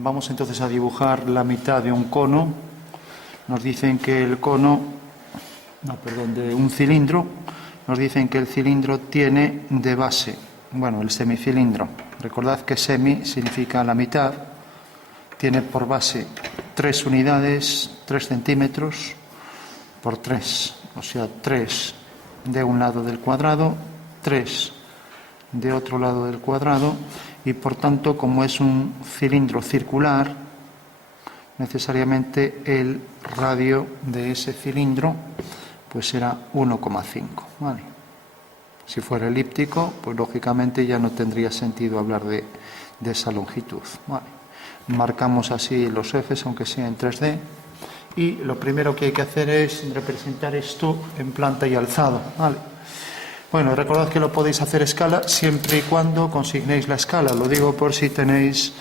Vamos entonces a dibujar la mitad de un cono. Nos dicen que el cono, de un cilindro, nos dicen que el cilindro tiene de base, el semicilindro. Recordad que semi significa la mitad. Tiene por base 3 unidades, 3 centímetros por 3, o sea, 3 de un lado del cuadrado, 3 de otro lado del cuadrado, y por tanto, como es un cilindro circular, necesariamente el radio de ese cilindro pues será 1,5, ¿vale? Si fuera elíptico, pues lógicamente ya no tendría sentido hablar de esa longitud, ¿vale? Marcamos así los ejes, aunque sea en 3D, y lo primero que hay que hacer es representar esto en planta y alzado, ¿vale? Bueno, recordad que lo podéis hacer a escala siempre y cuando consignéis la escala. Lo digo por si tenéis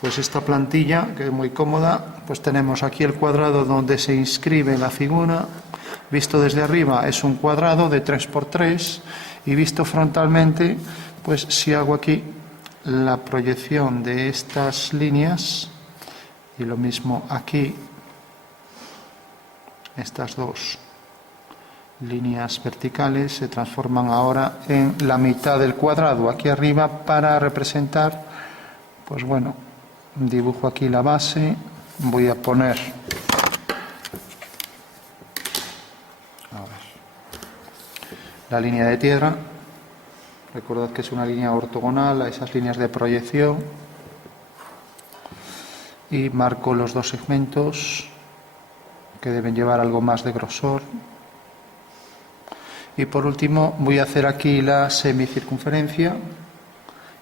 pues esta plantilla, que es muy cómoda. Pues tenemos aquí el cuadrado donde se inscribe la figura. Visto desde arriba es un cuadrado de 3×3, y visto frontalmente, pues si hago aquí la proyección de estas líneas, y lo mismo aquí, estas dos líneas verticales se transforman ahora en la mitad del cuadrado aquí arriba para representar, pues bueno, dibujo aquí la base, voy a poner, la línea de tierra. Recordad que es una línea ortogonal a esas líneas de proyección, y marco los dos segmentos que deben llevar algo más de grosor. Y por último voy a hacer aquí la semicircunferencia,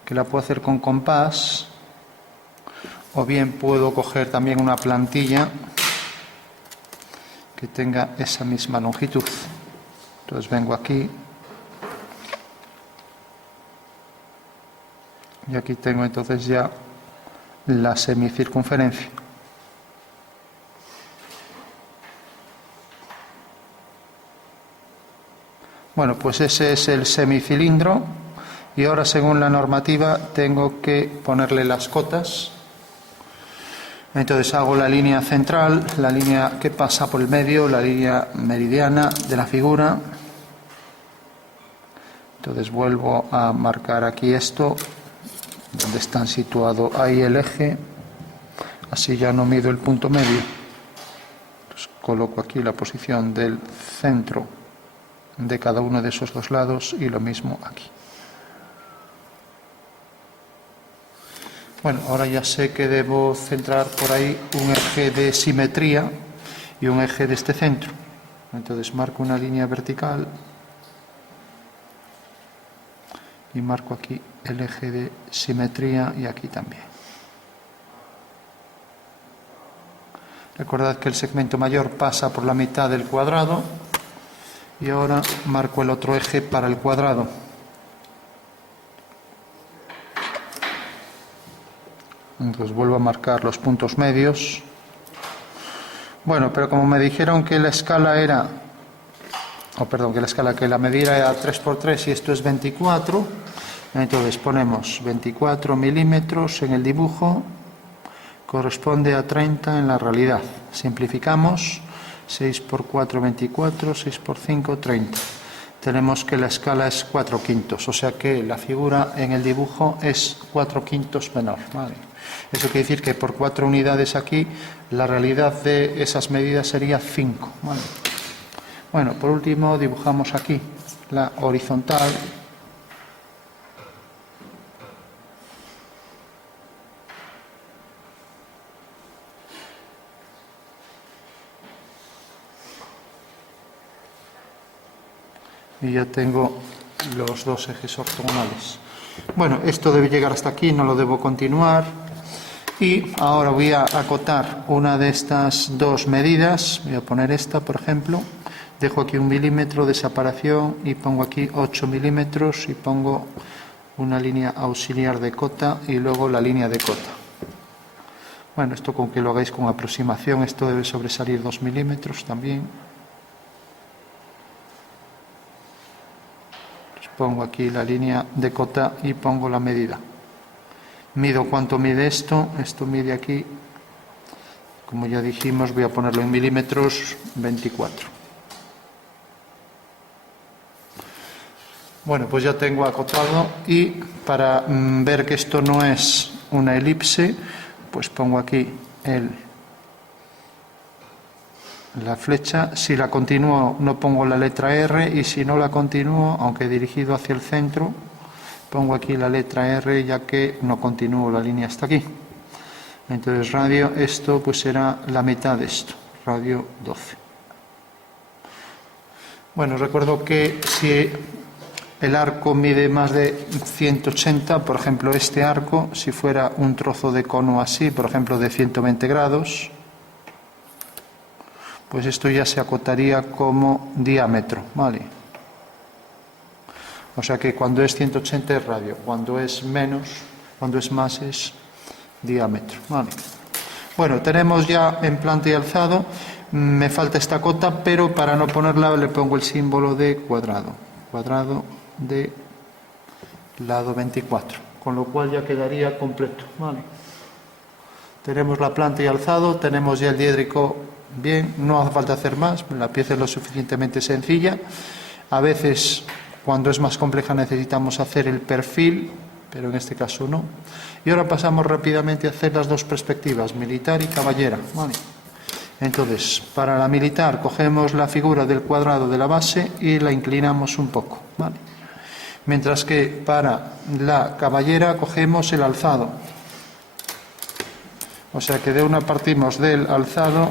que la puedo hacer con compás, o bien puedo coger también una plantilla que tenga esa misma longitud. Entonces vengo aquí y aquí tengo entonces ya la semicircunferencia. Bueno, pues ese es el semicilindro, y ahora, según la normativa, tengo que ponerle las cotas. Entonces hago la línea central, la línea que pasa por el medio, la línea meridiana de la figura. Entonces vuelvo a marcar aquí esto, donde está situado ahí el eje, así ya no mido el punto medio. Entonces coloco aquí la posición del centro de cada uno de esos dos lados, y lo mismo aquí. Bueno, ahora ya sé que debo centrar por ahí un eje de simetría y un eje de este centro. Entonces marco una línea vertical y marco aquí el eje de simetría, y aquí también. Recordad que el segmento mayor pasa por la mitad del cuadrado, y ahora marco el otro eje para el cuadrado. Entonces vuelvo a marcar los puntos medios. Bueno, pero como me dijeron que la escala era, que la medida era 3×3 y esto es 24, entonces ponemos 24 milímetros en el dibujo, corresponde a 30 en la realidad. Simplificamos, 6×4, 24, 6×5, 30. Tenemos que la escala es 4/5, o sea que la figura en el dibujo es 4/5 menor, ¿vale? Eso quiere decir que por 4 unidades aquí, la realidad de esas medidas sería 5, ¿vale? Bueno, por último dibujamos aquí la horizontal. Y ya tengo los dos ejes ortogonales. Bueno, esto debe llegar hasta aquí, no lo debo continuar. Y ahora voy a acotar una de estas dos medidas. Voy a poner esta, por ejemplo. Dejo aquí 1 milímetro de separación y pongo aquí 8 milímetros y pongo una línea auxiliar de cota y luego la línea de cota. Bueno, esto con que lo hagáis con aproximación, esto debe sobresalir 2 milímetros también. Pongo aquí la línea de cota y pongo la medida. Mido cuánto mide esto. Esto mide aquí, como ya dijimos, voy a ponerlo en milímetros, 24. Bueno, pues ya tengo acotado, y para ver que esto no es una elipse, pues pongo aquí la flecha. Si la continúo no pongo la letra R, y si no la continúo, aunque dirigido hacia el centro, pongo aquí la letra R, ya que no continúo la línea hasta aquí. Entonces radio, esto pues será la mitad de esto, radio 12. Bueno, recuerdo que si el arco mide más de 180, por ejemplo este arco, si fuera un trozo de cono así, por ejemplo de 120 grados, pues esto ya se acotaría como diámetro, ¿vale? O sea que cuando es 180 es radio, cuando es menos, cuando es más es diámetro, ¿vale? Bueno, tenemos ya en planta y alzado. Me falta esta cota, pero para no ponerla le pongo el símbolo de cuadrado. Cuadrado de lado 24, con lo cual ya quedaría completo, ¿vale? Tenemos la planta y alzado, tenemos ya el diédrico bien, no hace falta hacer más, la pieza es lo suficientemente sencilla. A veces, cuando es más compleja, necesitamos hacer el perfil, pero en este caso no. Y ahora pasamos rápidamente a hacer las dos perspectivas, militar y caballera, ¿vale? Entonces, para la militar cogemos la figura del cuadrado de la base y la inclinamos un poco, ¿vale? Mientras que para la caballera cogemos el alzado. O sea que de una partimos del alzado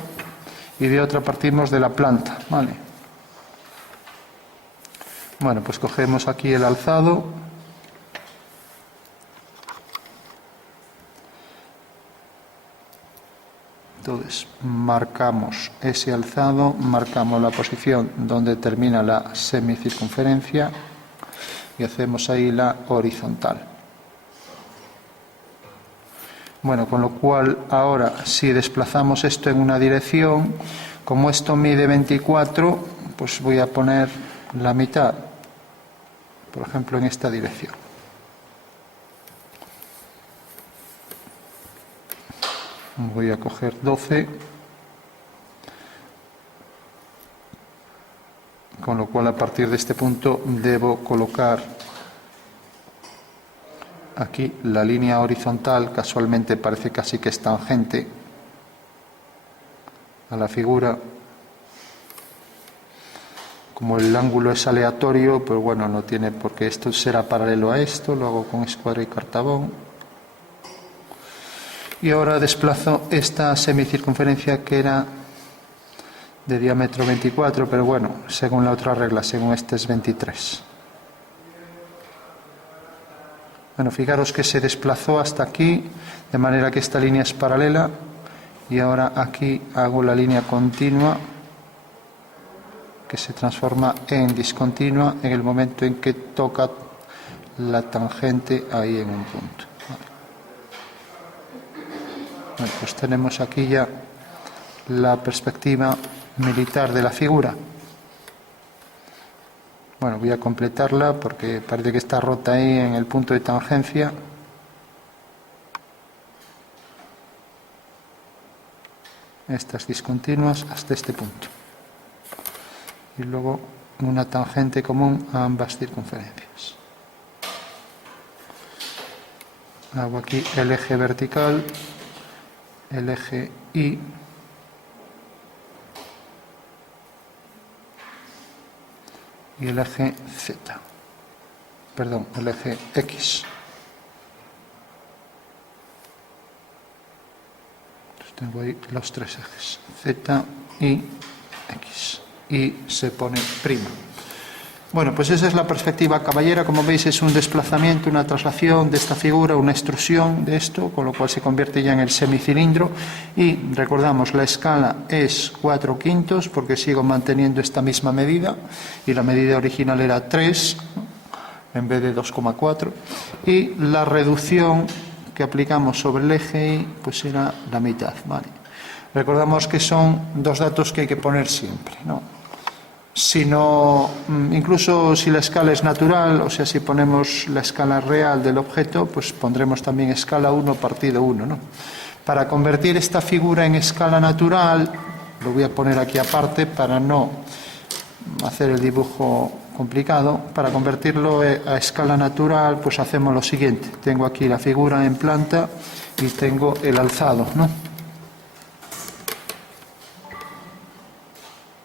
y de otra partimos de la planta, ¿vale? Bueno, pues cogemos aquí el alzado. Entonces, marcamos ese alzado, marcamos la posición donde termina la semicircunferencia y hacemos ahí la horizontal. Bueno, con lo cual ahora si desplazamos esto en una dirección, como esto mide 24, pues voy a poner la mitad, por ejemplo en esta dirección. Voy a coger 12, con lo cual a partir de este punto debo colocar aquí la línea horizontal, casualmente parece casi que es tangente a la figura. Como el ángulo es aleatorio, pues bueno, no tiene por qué, esto será paralelo a esto, lo hago con escuadra y cartabón. Y ahora desplazo esta semicircunferencia que era de diámetro 24, pero bueno, según la otra regla, según este es 23. Bueno, fijaros que se desplazó hasta aquí, de manera que esta línea es paralela, y ahora aquí hago la línea continua, que se transforma en discontinua en el momento en que toca la tangente ahí en un punto. Bueno, pues tenemos aquí ya la perspectiva militar de la figura. Bueno, voy a completarla porque parece que está rota ahí en el punto de tangencia. Estas discontinuas hasta este punto. Y luego una tangente común a ambas circunferencias. Hago aquí el eje vertical, el eje Y, y el eje Z, perdón, el eje X. Entonces tengo ahí los tres ejes, Z, Y, X, y se pone prima. Bueno, pues esa es la perspectiva caballera. Como veis, es un desplazamiento, una traslación de esta figura, una extrusión de esto, con lo cual se convierte ya en el semicilindro. Y recordamos, la escala es 4/5 porque sigo manteniendo esta misma medida, y la medida original era 3 en vez de 2,4. Y la reducción que aplicamos sobre el eje Y pues era la mitad, ¿vale? Recordamos que son dos datos que hay que poner siempre, ¿no? sino incluso si la escala es natural, o sea, si ponemos la escala real del objeto, pues pondremos también escala 1 partido 1, ¿no? Para convertir esta figura en escala natural, lo voy a poner aquí aparte para no hacer el dibujo complicado. Para convertirlo a escala natural, pues hacemos lo siguiente. Tengo aquí la figura en planta y tengo el alzado, ¿no?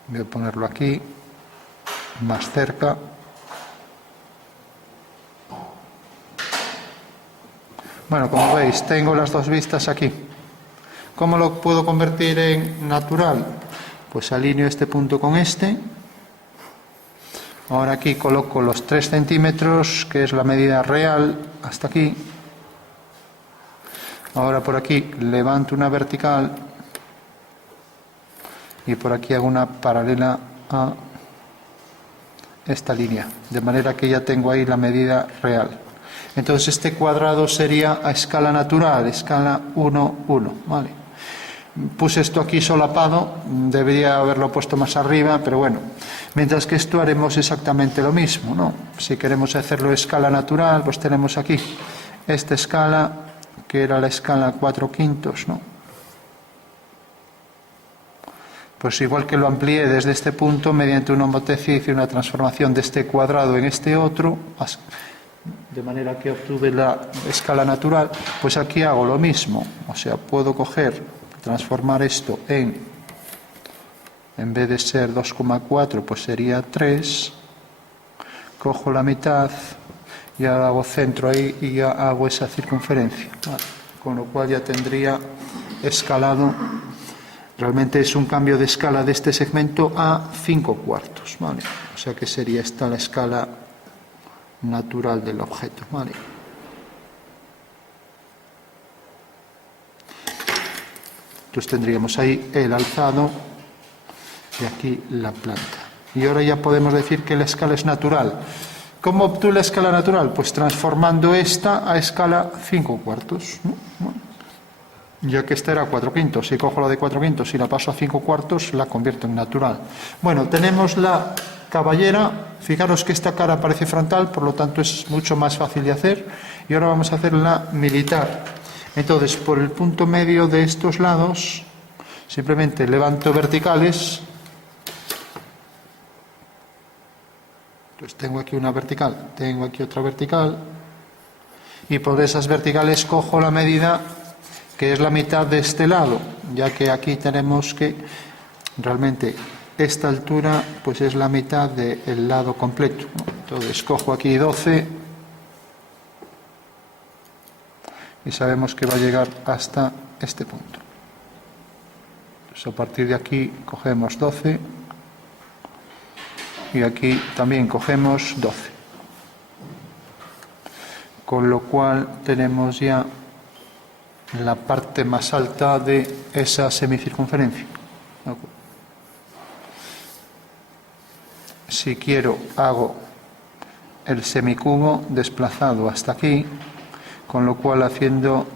Voy a ponerlo aquí, más cerca. Bueno, como veis, tengo las dos vistas aquí. ¿Cómo lo puedo convertir en natural? Pues alineo este punto con este. Ahora aquí coloco los 3 centímetros, que es la medida real, hasta aquí. Ahora por aquí levanto una vertical y por aquí hago una paralela a esta línea, de manera que ya tengo ahí la medida real. Entonces este cuadrado sería a escala natural, escala 1, 1, ¿vale? Puse esto aquí solapado, debería haberlo puesto más arriba, pero bueno, mientras que esto haremos exactamente lo mismo, ¿no? Si queremos hacerlo a escala natural, pues tenemos aquí esta escala, que era la escala 4/5, ¿no? Pues igual que lo amplié desde este punto, mediante una homotecía hice una transformación de este cuadrado en este otro, de manera que obtuve la escala natural, pues aquí hago lo mismo, o sea, puedo transformar esto en vez de ser 2,4, pues sería 3, cojo la mitad y ahora hago centro ahí y ya hago esa circunferencia, ¿vale? Con lo cual ya tendría escalado. Realmente es un cambio de escala de este segmento a 5/4, ¿vale? O sea que sería esta la escala natural del objeto, ¿vale? Entonces tendríamos ahí el alzado y aquí la planta. Y ahora ya podemos decir que la escala es natural. ¿Cómo obtuve la escala natural? Pues transformando esta a escala 5/4, ¿no? Bueno, ya que esta era 4/5, si cojo la de 4/5 y la paso a 5/4, la convierto en natural. Bueno, tenemos la caballera. Fijaros que esta cara parece frontal, por lo tanto es mucho más fácil de hacer. Y ahora vamos a hacer la militar. Entonces, por el punto medio de estos lados, simplemente levanto verticales. Entonces tengo aquí una vertical, tengo aquí otra vertical. Y por esas verticales cojo la medida, que es la mitad de este lado, ya que aquí tenemos que realmente esta altura pues es la mitad del lado completo, ¿no? Entonces cojo aquí 12 y sabemos que va a llegar hasta este punto. Entonces a partir de aquí cogemos 12 y aquí también cogemos 12, con lo cual tenemos ya la parte más alta de esa semicircunferencia. Si quiero, hago el semicubo desplazado hasta aquí, con lo cual haciendo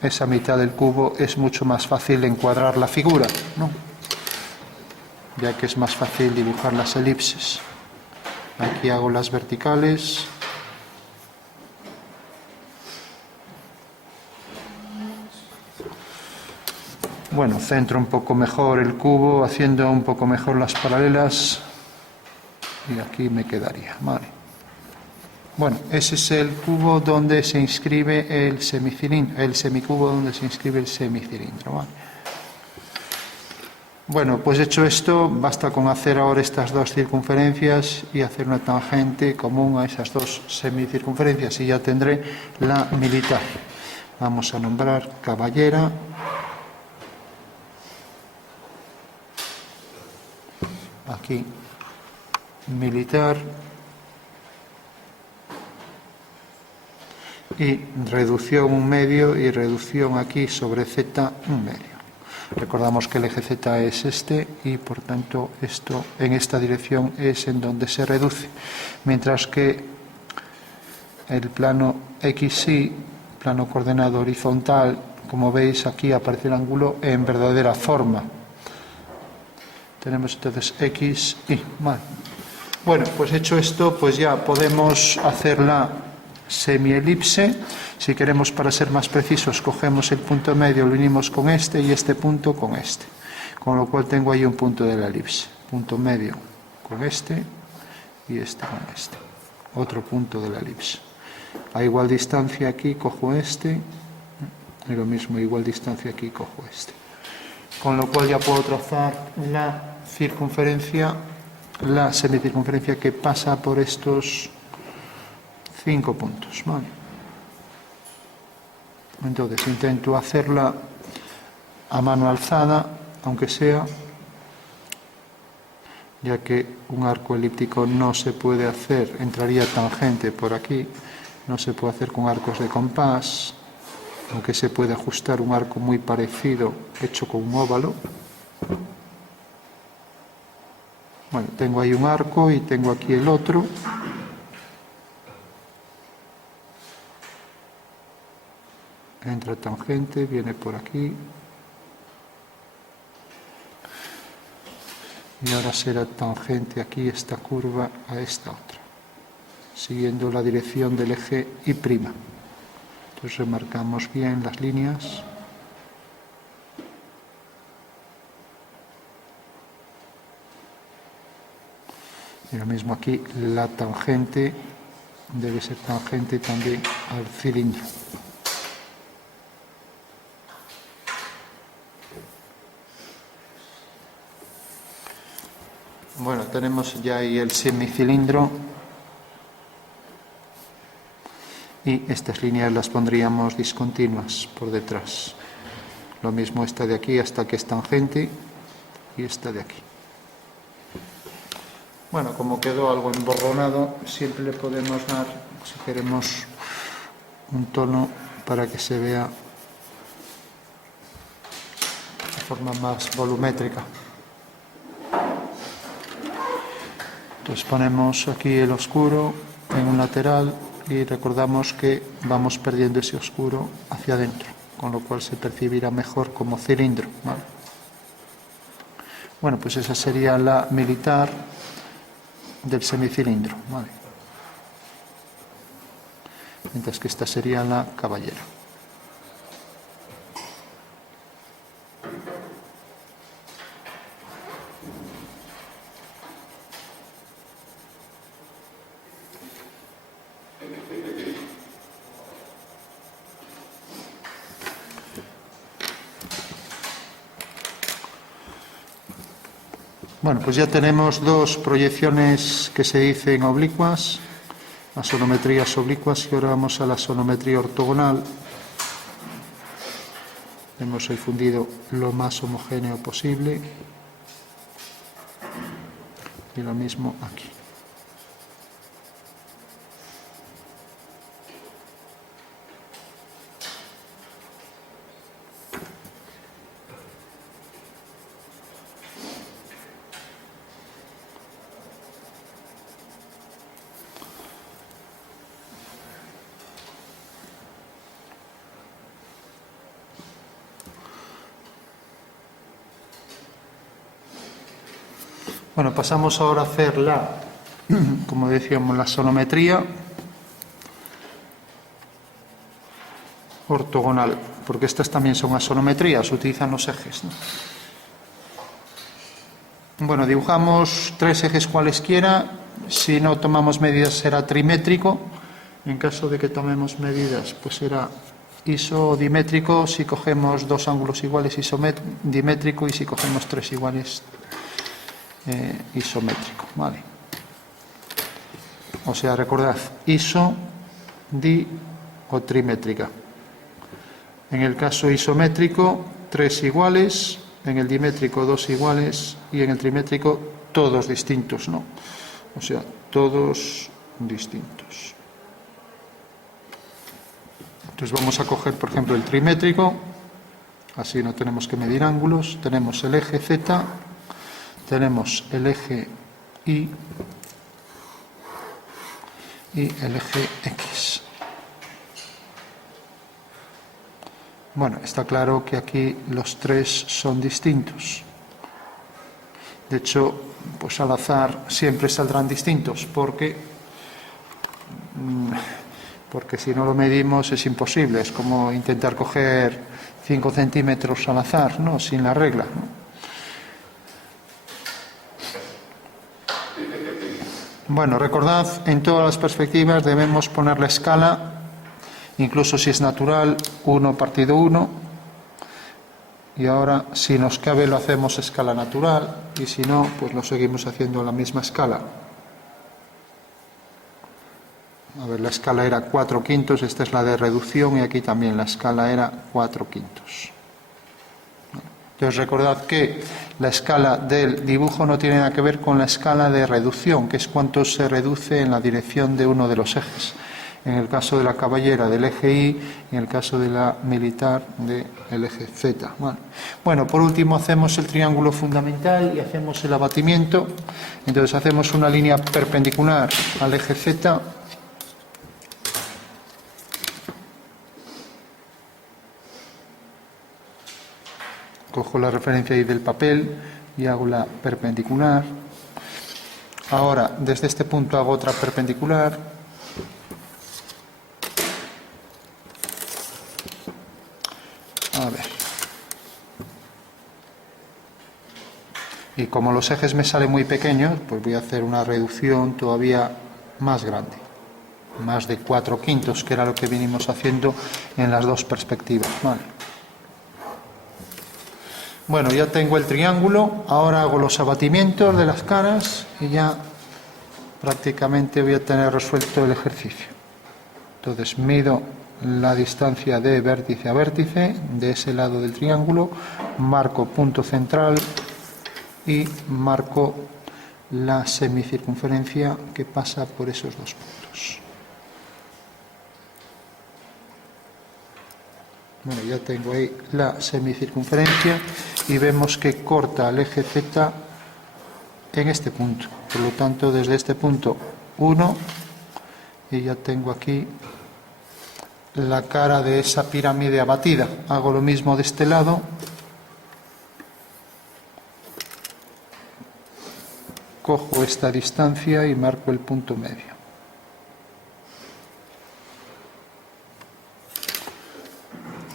esa mitad del cubo es mucho más fácil encuadrar la figura, ¿no? Ya que es más fácil dibujar las elipses. Aquí hago las verticales. Bueno, centro un poco mejor el cubo, haciendo un poco mejor las paralelas. Y aquí me quedaría, vale. Bueno, ese es el cubo donde se inscribe el semicilindro, el semicubo donde se inscribe el semicilindro, ¿vale? Bueno, pues hecho esto, basta con hacer ahora estas dos circunferencias y hacer una tangente común a esas dos semicircunferencias y ya tendré la militar. Vamos a nombrar caballera. Aquí militar y reducción 1/2 y reducción aquí sobre z 1/2. Recordamos que el eje z es este y por tanto esto en esta dirección es en donde se reduce, mientras que el plano XY, plano coordenado horizontal, como veis aquí aparece el ángulo en verdadera forma. Tenemos entonces X, Y. Vale. Bueno, pues hecho esto, pues ya podemos hacer la semielipse. Si queremos, para ser más precisos, cogemos el punto medio, lo unimos con este y este punto con este. Con lo cual tengo ahí un punto de la elipse. Punto medio con este y este con este. Otro punto de la elipse. A igual distancia aquí cojo este y lo mismo, a igual distancia aquí cojo este. Con lo cual ya puedo trazar la circunferencia, la semicircunferencia que pasa por estos 5 puntos. ¿Vale? Entonces intento hacerla a mano alzada, aunque sea, ya que un arco elíptico no se puede hacer, entraría tangente por aquí, no se puede hacer con arcos de compás, aunque se puede ajustar un arco muy parecido hecho con un óvalo. Bueno, tengo ahí un arco y tengo aquí el otro. Entra tangente, viene por aquí. Y ahora será tangente aquí esta curva a esta otra, siguiendo la dirección del eje Y'. Entonces remarcamos bien las líneas. Y lo mismo aquí, la tangente debe ser tangente también al cilindro. Bueno, tenemos ya ahí el semicilindro y estas líneas las pondríamos discontinuas por detrás. Lo mismo esta de aquí hasta que es tangente y esta de aquí. Bueno, como quedó algo emborronado, siempre le podemos dar, si queremos, un tono para que se vea de forma más volumétrica. Entonces ponemos aquí el oscuro en un lateral y recordamos que vamos perdiendo ese oscuro hacia adentro, con lo cual se percibirá mejor como cilindro, ¿vale? Bueno, pues esa sería la militar del semicilindro, ¿vale? Mientras que esta sería la caballera. Bueno, pues ya tenemos dos proyecciones que se dicen oblicuas, las sonometrías oblicuas, y ahora vamos a la sonometría ortogonal. Hemos el fundido lo más homogéneo posible y lo mismo aquí. Bueno, pasamos ahora a hacer como decíamos, la sonometría ortogonal, porque estas también son asonometrías, utilizan los ejes, ¿no? Bueno, dibujamos 3 ejes cualesquiera. Si no tomamos medidas será trimétrico. En caso de que tomemos medidas, pues será iso o dimétrico. Si cogemos 2 ángulos iguales, dimétrico, y si cogemos 3 iguales, isométrico, ¿vale? O sea, recordad, iso, di o trimétrica. En el caso isométrico, 3 iguales, en el dimétrico 2 iguales y en el trimétrico todos distintos, ¿no? O sea, todos distintos. Entonces vamos a coger, por ejemplo, el trimétrico, así no tenemos que medir ángulos. Tenemos el eje Z, tenemos el eje Y y el eje X. Bueno, está claro que aquí los 3 son distintos. De hecho, pues al azar siempre saldrán distintos, porque si no lo medimos es imposible. Es como intentar coger 5 centímetros al azar, ¿no? Sin la regla, ¿no? Bueno, recordad, en todas las perspectivas debemos poner la escala, incluso si es natural, 1 partido 1. Y ahora, si nos cabe, lo hacemos escala natural, y si no, pues lo seguimos haciendo a la misma escala. A ver, la escala era 4/5, esta es la de reducción, y aquí también la escala era 4/5. Entonces recordad que la escala del dibujo no tiene nada que ver con la escala de reducción, que es cuánto se reduce en la dirección de uno de los ejes. En el caso de la caballera del eje Y, y en el caso de la militar del eje Z. ¿Vale? Bueno, por último hacemos el triángulo fundamental y hacemos el abatimiento. Entonces hacemos una línea perpendicular al eje Z. Cojo la referencia ahí del papel y hago la perpendicular. Ahora, desde este punto hago otra perpendicular. A ver. Y como los ejes me salen muy pequeños, pues voy a hacer una reducción todavía más grande. Más de 4/5, que era lo que vinimos haciendo en las dos perspectivas. Vale. Bueno, ya tengo el triángulo, ahora hago los abatimientos de las caras y ya prácticamente voy a tener resuelto el ejercicio. Entonces mido la distancia de vértice a vértice de ese lado del triángulo, marco punto central y marco la semicircunferencia que pasa por esos dos puntos. Bueno, ya tengo ahí la semicircunferencia y vemos que corta el eje Z en este punto. Por lo tanto, desde este punto 1, y ya tengo aquí la cara de esa pirámide abatida. Hago lo mismo de este lado. Cojo esta distancia y marco el punto medio.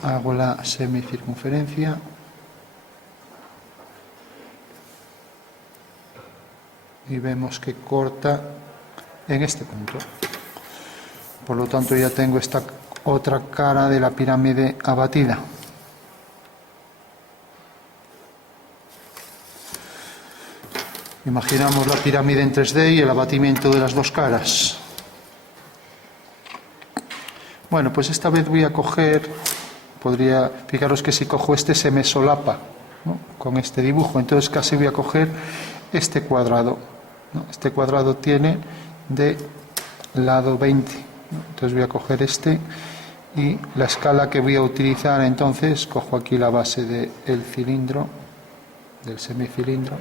Hago la semicircunferencia y vemos que corta en este punto. Por lo tanto, ya tengo esta otra cara de la pirámide abatida. Imaginamos la pirámide en 3D y el abatimiento de las dos caras. Bueno, pues esta vez voy a coger, fijaros que si cojo este se me solapa, ¿no?, con este dibujo, entonces casi voy a coger este cuadrado, ¿no? Este cuadrado tiene de lado 20, ¿no? Entonces voy a coger este y la escala que voy a utilizar, entonces cojo aquí la base del cilindro, del semicilindro.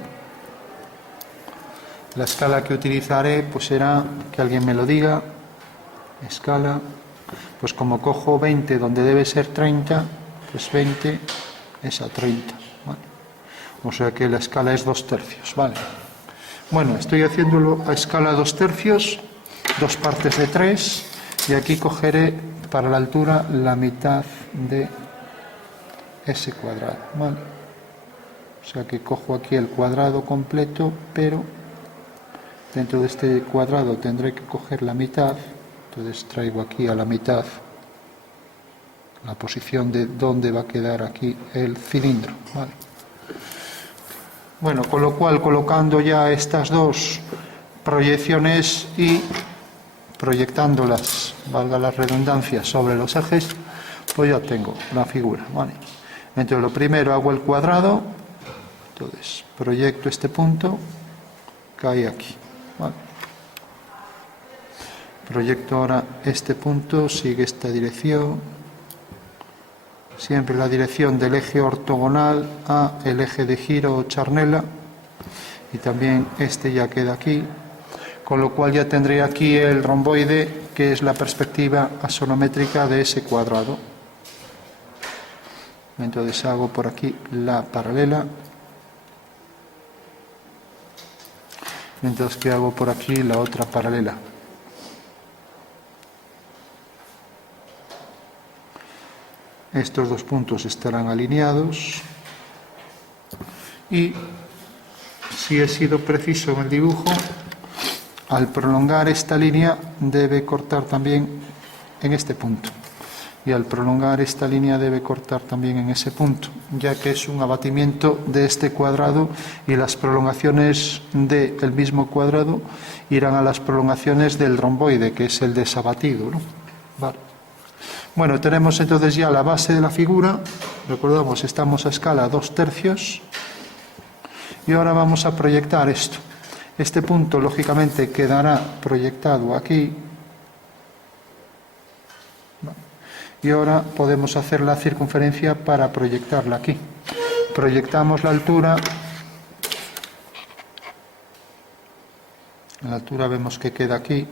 La escala que utilizaré pues será, que alguien me lo diga, escala, pues como cojo 20 donde debe ser 30, pues 20 es a 30, ¿vale? O sea que la escala es 2/3, ¿vale? Bueno, estoy haciéndolo a escala 2/3, 2 partes de 3, y aquí cogeré para la altura la mitad de ese cuadrado, ¿vale? O sea que cojo aquí el cuadrado completo, pero dentro de este cuadrado tendré que coger la mitad. Entonces traigo aquí a la mitad la posición de dónde va a quedar aquí el cilindro, ¿vale? Bueno, con lo cual, colocando ya estas dos proyecciones y proyectándolas, valga la redundancia, sobre los ejes, pues ya tengo la figura, ¿vale? Entonces lo primero hago el cuadrado, entonces proyecto este punto, cae aquí, ¿vale? Proyecto ahora este punto, sigue esta dirección, siempre la dirección del eje ortogonal a el eje de giro o charnela, y también este ya queda aquí, con lo cual ya tendré aquí el romboide, que es la perspectiva axonométrica de ese cuadrado. Entonces hago por aquí la paralela mientras que hago por aquí la otra paralela. Estos dos puntos estarán alineados y, si he sido preciso en el dibujo, al prolongar esta línea debe cortar también en este punto, y al prolongar esta línea debe cortar también en ese punto, ya que es un abatimiento de este cuadrado y las prolongaciones del mismo cuadrado irán a las prolongaciones del romboide, que es el desabatido, ¿no? Vale. Bueno, tenemos entonces ya la base de la figura. Recordamos, estamos a escala 2/3 y ahora vamos a proyectar esto. Este punto lógicamente quedará proyectado aquí y ahora podemos hacer la circunferencia para proyectarla aquí. Proyectamos la altura. La altura vemos que queda aquí,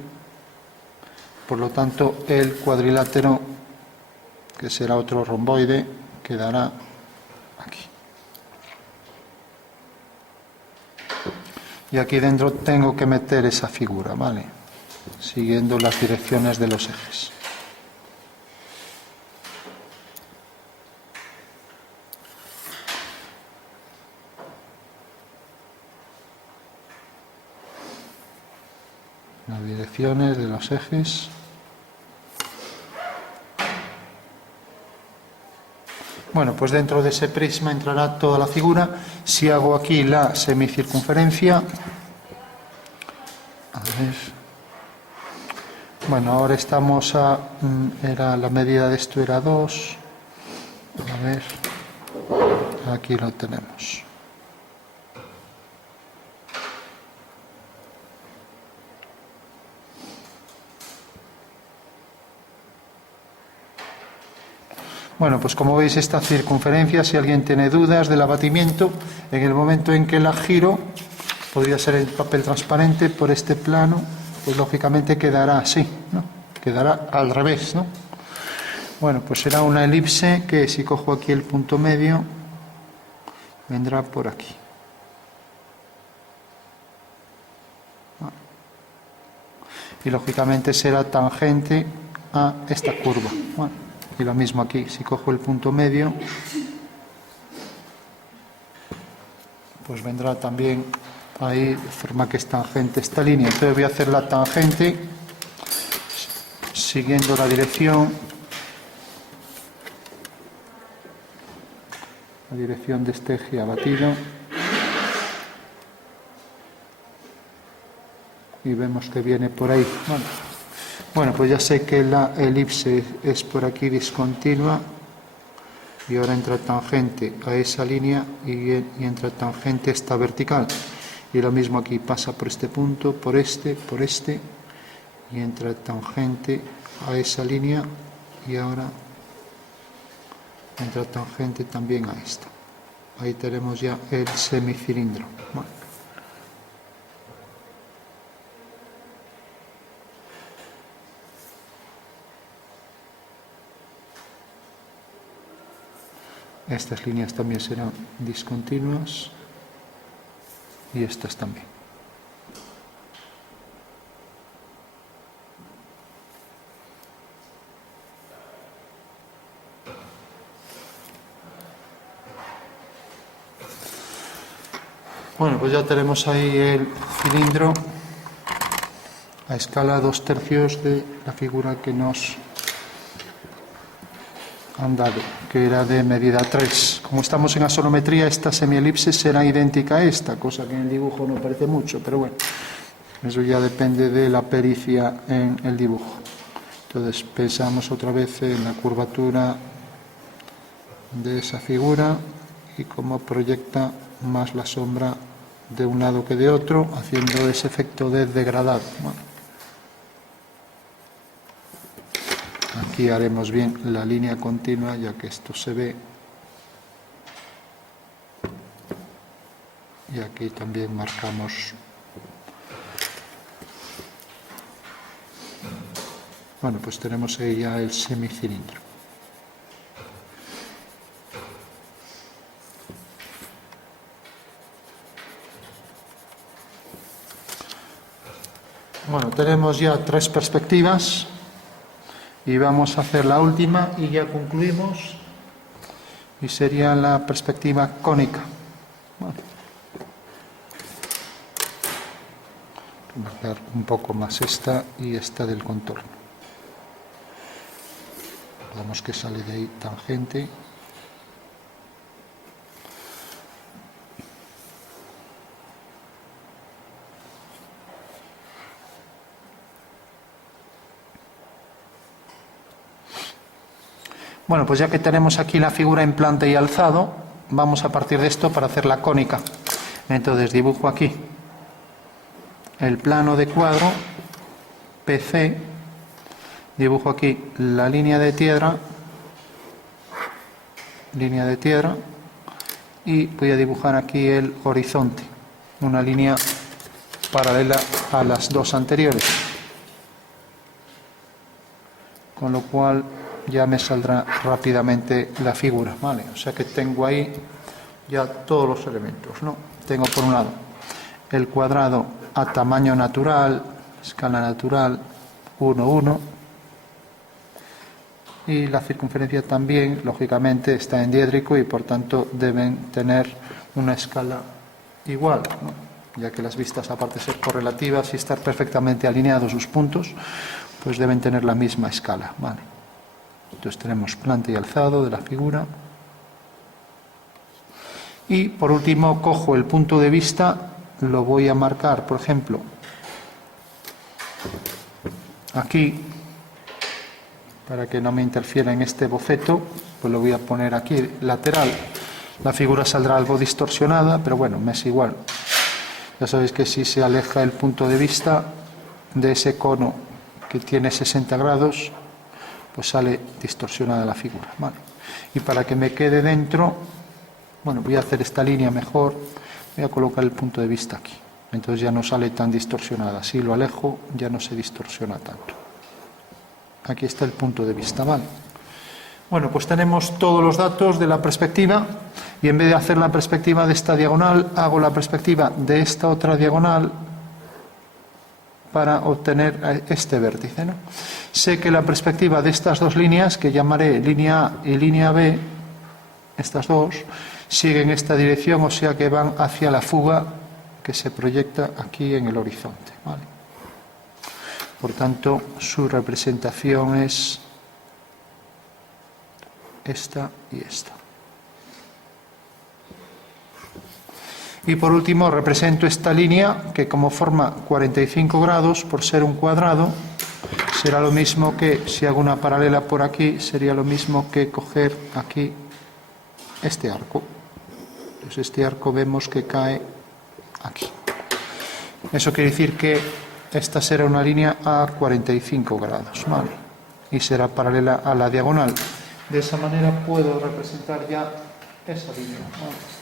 por lo tanto el cuadrilátero, que será otro romboide, quedará aquí. Y aquí dentro tengo que meter esa figura, ¿vale? Siguiendo las direcciones de los ejes. Las direcciones de los ejes. Bueno, pues dentro de ese prisma entrará toda la figura. Si hago aquí la semicircunferencia, a ver, bueno, ahora estamos a, la medida de esto era 2, a ver, aquí lo tenemos. Bueno, pues como veis, esta circunferencia, si alguien tiene dudas del abatimiento, en el momento en que la giro, podría ser el papel transparente por este plano, pues lógicamente quedará así, ¿no? Quedará al revés, ¿no? Bueno, pues será una elipse que, si cojo aquí el punto medio, vendrá por aquí. Y lógicamente será tangente a esta curva. Bueno, y lo mismo aquí, si cojo el punto medio, pues vendrá también ahí, de forma que es tangente esta línea. Entonces voy a hacer la tangente siguiendo la dirección de este eje abatido, y vemos que viene por ahí. Bueno, pues ya sé que la elipse es por aquí discontinua, y ahora entra tangente a esa línea y entra tangente a esta vertical. Y lo mismo aquí, pasa por este punto, por este, y entra tangente a esa línea, y ahora entra tangente también a esta. Ahí tenemos ya el semicilindro. Bueno. Estas líneas también serán discontinuas y estas también. Bueno, pues ya tenemos ahí el cilindro a escala 2/3 de la figura que nos han dado, que era de medida 3. Como estamos en asonometría, esta semielipse será idéntica a esta, cosa que en el dibujo no parece mucho, pero bueno, eso ya depende de la pericia en el dibujo. Entonces pensamos otra vez en la curvatura de esa figura y cómo proyecta más la sombra de un lado que de otro, haciendo ese efecto de degradado. Bueno, aquí haremos bien la línea continua, ya que esto se ve. Y aquí también marcamos. Bueno, pues tenemos ahí ya el semicilindro. Bueno, tenemos ya 3 perspectivas y vamos a hacer la última y ya concluimos, y sería la perspectiva cónica. Bueno, voy a marcar un poco más esta y esta del contorno. Recordamos que sale de ahí tangente. Bueno, pues ya que tenemos aquí la figura en planta y alzado, vamos a partir de esto para hacer la cónica. Entonces dibujo aquí el plano de cuadro, PC, dibujo aquí la línea de tierra, y voy a dibujar aquí el horizonte, una línea paralela a las 2 anteriores, con lo cual ya me saldrá rápidamente la figura, ¿vale? O sea que tengo ahí ya todos los elementos, ¿no? Tengo por un lado el cuadrado a tamaño natural, escala natural 1, 1, y la circunferencia también, lógicamente, está en diédrico y por tanto deben tener una escala igual, ¿no? Ya que las vistas, aparte de ser correlativas y estar perfectamente alineados sus puntos, pues deben tener la misma escala, ¿vale? Entonces tenemos planta y alzado de la figura. Y por último cojo el punto de vista, lo voy a marcar, por ejemplo, aquí, para que no me interfiera en este boceto, pues lo voy a poner aquí lateral. La figura saldrá algo distorsionada, pero bueno, me es igual. Ya sabéis que si se aleja el punto de vista de ese cono que tiene 60 grados, pues sale distorsionada la figura, ¿vale? Y para que me quede dentro, bueno, voy a hacer esta línea mejor, voy a colocar el punto de vista aquí, entonces ya no sale tan distorsionada. Si lo alejo ya no se distorsiona tanto. Aquí está el punto de vista, ¿vale? Bueno, pues tenemos todos los datos de la perspectiva, y en vez de hacer la perspectiva de esta diagonal, hago la perspectiva de esta otra diagonal para obtener este vértice, ¿no? Sé que la perspectiva de estas 2 líneas, que llamaré línea A y línea B, estas 2, siguen esta dirección, o sea que van hacia la fuga que se proyecta aquí en el horizonte, ¿vale? Por tanto, su representación es esta y esta. Y por último represento esta línea que, como forma 45 grados por ser un cuadrado, será lo mismo que, si hago una paralela por aquí, sería lo mismo que coger aquí este arco. Entonces este arco vemos que cae aquí. Eso quiere decir que esta será una línea a 45 grados, ¿vale? Y será paralela a la diagonal. De esa manera puedo representar ya esa línea, ¿vale?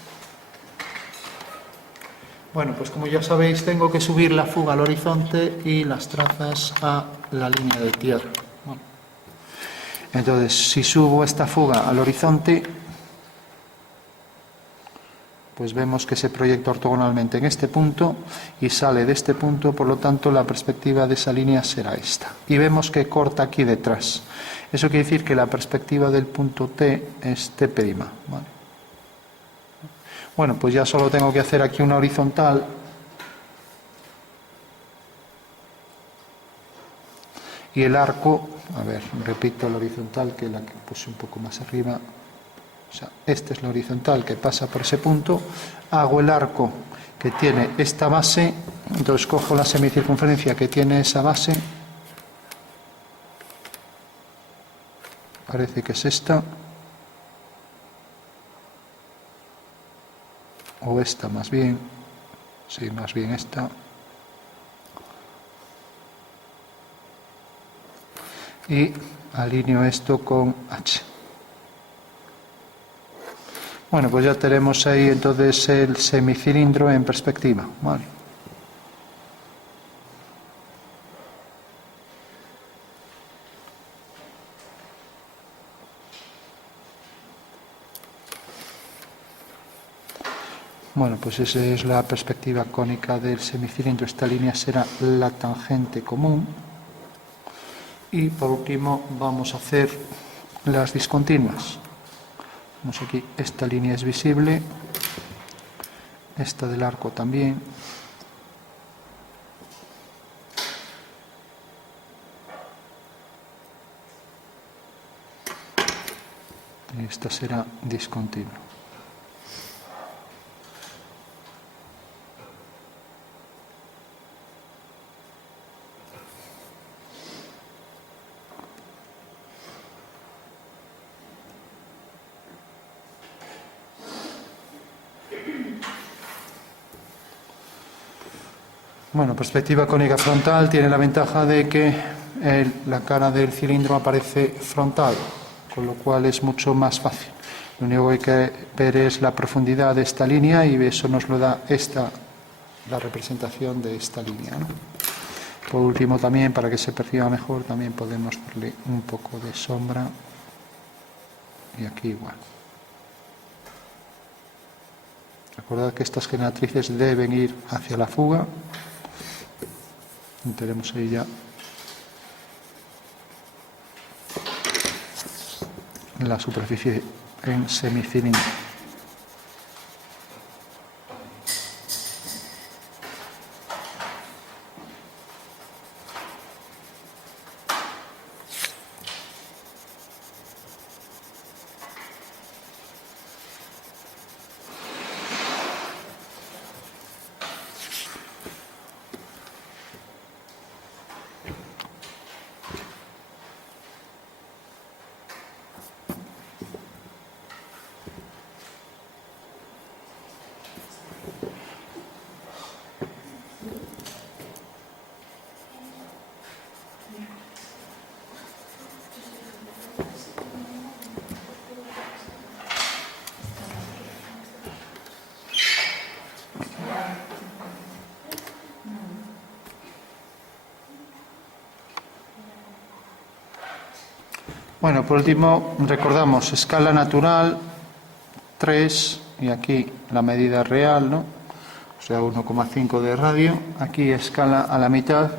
Bueno, pues como ya sabéis, tengo que subir la fuga al horizonte y las trazas a la línea de tierra. Bueno, entonces, si subo esta fuga al horizonte, pues vemos que se proyecta ortogonalmente en este punto y sale de este punto, por lo tanto la perspectiva de esa línea será esta. Y vemos que corta aquí detrás. Eso quiere decir que la perspectiva del punto T es T', ¿vale? Bueno, pues ya solo tengo que hacer aquí una horizontal y el arco, a ver, repito la horizontal, que la que puse un poco más arriba, o sea, esta es la horizontal que pasa por ese punto, hago el arco que tiene esta base, entonces cojo la semicircunferencia que tiene esa base, parece que es esta, o esta más bien, sí, más bien esta, y alineo esto con H. Bueno, pues ya tenemos ahí entonces el semicilindro en perspectiva, ¿vale? Bueno, pues esa es la perspectiva cónica del semicilindro. Esta línea será la tangente común. Y por último vamos a hacer las discontinuas. Vamos aquí, esta línea es visible, esta del arco también. Y esta será discontinua. Bueno, perspectiva cónica frontal tiene la ventaja de que la cara del cilindro aparece frontal, con lo cual es mucho más fácil. Lo único que hay que ver es la profundidad de esta línea y eso nos lo da la representación de esta línea, ¿no? Por último también, para que se perciba mejor, también podemos darle un poco de sombra y aquí igual. Recordad que estas generatrices deben ir hacia la fuga. Y tenemos ahí ya la superficie en semicilindro. Bueno, por último, recordamos escala natural 3 y aquí la medida real, ¿no? O sea, 1,5 de radio. Aquí escala a la mitad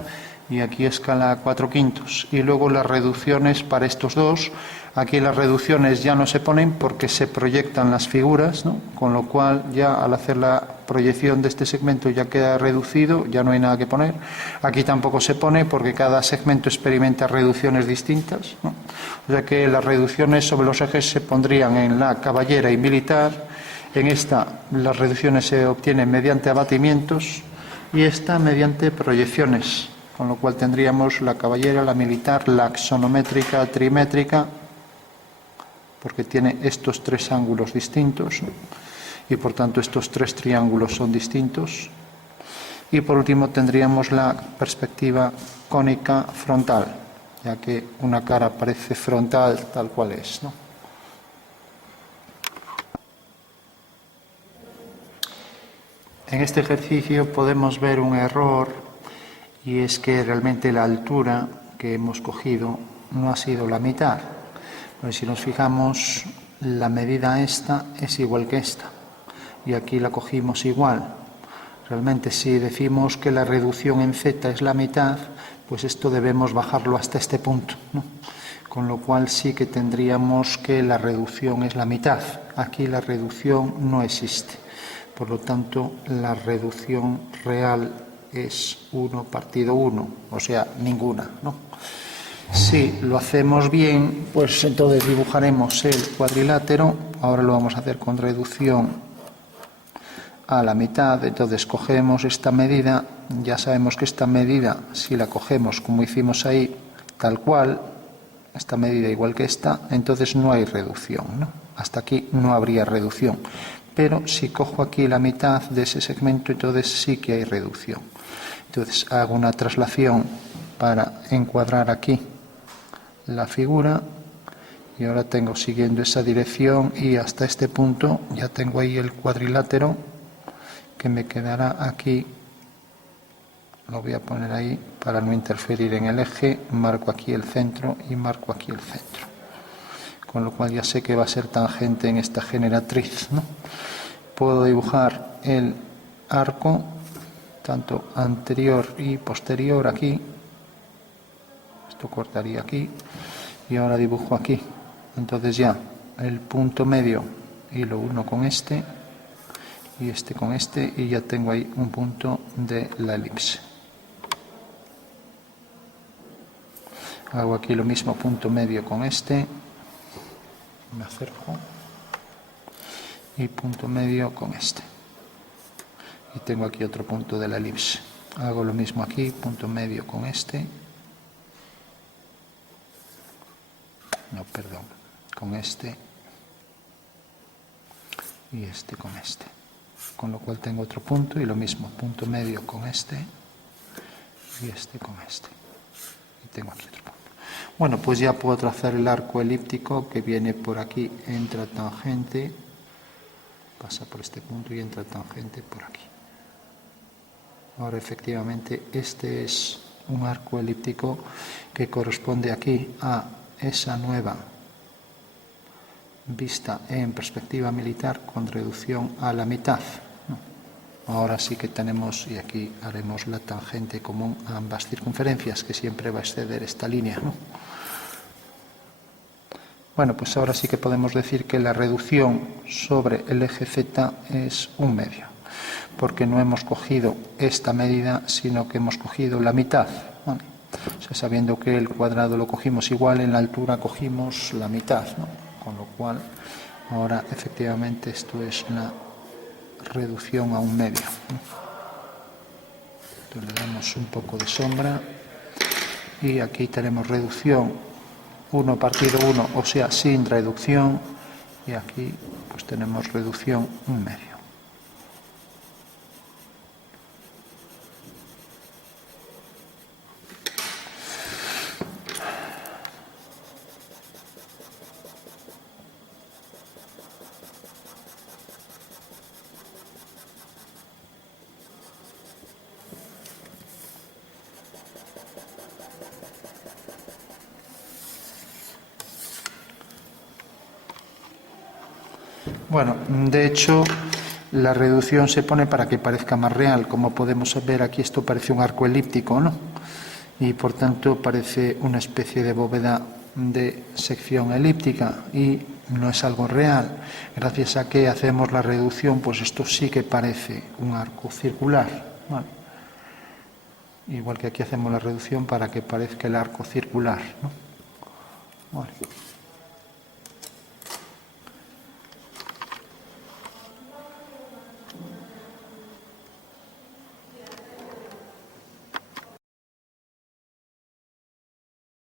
y aquí escala a 4/5. Y luego las reducciones para estos dos. Aquí las reducciones ya no se ponen porque se proyectan las figuras, ¿no? Con lo cual ya al hacer la proyección de este segmento ya queda reducido, ya no hay nada que poner. Aquí tampoco se pone porque cada segmento experimenta reducciones distintas, ¿no? O sea que las reducciones sobre los ejes se pondrían en la caballera y militar. En esta las reducciones se obtienen mediante abatimientos y esta mediante proyecciones, con lo cual tendríamos la caballera, la militar, la axonométrica, trimétrica, porque tiene estos tres ángulos distintos, ¿no? Y por tanto estos tres triángulos son distintos. Y por último tendríamos la perspectiva cónica frontal, ya que una cara parece frontal tal cual es, ¿no? En este ejercicio podemos ver un error y es que realmente la altura que hemos cogido no ha sido la mitad. Pues si nos fijamos, la medida esta es igual que esta y aquí la cogimos igual. Realmente si decimos que la reducción en Z es la mitad, pues esto debemos bajarlo hasta este punto, ¿no? Con lo cual sí que tendríamos que la reducción es la mitad. Aquí la reducción no existe. Por lo tanto, la reducción real es 1/1, o sea, ninguna, ¿no? Si lo hacemos bien, pues entonces dibujaremos el cuadrilátero. Ahora lo vamos a hacer con reducción a la mitad. Entonces cogemos esta medida. Ya sabemos que esta medida, si la cogemos como hicimos ahí, tal cual, esta medida igual que esta, entonces no hay reducción, ¿no? Hasta aquí no habría reducción. Pero si cojo aquí la mitad de ese segmento, entonces sí que hay reducción. Entonces hago una traslación para encuadrar aquí la figura y ahora tengo siguiendo esa dirección y hasta este punto ya tengo ahí el cuadrilátero que me quedará aquí. Lo voy a poner ahí para no interferir en el eje, marco aquí el centro y marco aquí el centro, con lo cual ya sé que va a ser tangente en esta generatriz, ¿no? puedo dibujar el arco, tanto anterior y posterior aquí. Esto cortaría aquí y ahora dibujo aquí. Entonces ya el punto medio y lo uno con este y este con este, y ya tengo ahí un punto de la elipse. Hago aquí lo mismo, punto medio con este, me acerco, y punto medio con este, y tengo aquí otro punto de la elipse. Hago lo mismo aquí, punto medio con este, con este y este con este, con lo cual tengo otro punto, y lo mismo, punto medio con este y este con este, y tengo aquí otro punto. Bueno, pues ya puedo trazar el arco elíptico que viene por aquí, entra tangente, pasa por este punto y entra tangente por aquí. Ahora efectivamente este es un arco elíptico que corresponde aquí a esa nueva vista en perspectiva militar con reducción a la mitad. Ahora sí que tenemos, y aquí haremos la tangente común a ambas circunferencias, que siempre va a exceder esta línea, ¿no? Bueno, pues ahora sí que podemos decir que la reducción sobre el eje Z es 1/2, porque no hemos cogido esta medida, sino que hemos cogido la mitad, ¿vale? O sea, sabiendo que el cuadrado lo cogimos igual, en la altura cogimos la mitad, ¿no? Con lo cual, ahora efectivamente esto es la reducción a 1/2. Entonces le damos un poco de sombra y aquí tenemos reducción 1 partido 1, o sea, sin reducción, y aquí pues tenemos reducción 1/2. Bueno, de hecho, la reducción se pone para que parezca más real. Como podemos ver aquí, esto parece un arco elíptico, ¿no? Y por tanto parece una especie de bóveda de sección elíptica y no es algo real. Gracias a que hacemos la reducción, pues esto sí que parece un arco circular, ¿vale? Igual que aquí hacemos la reducción para que parezca el arco circular, ¿no? Vale.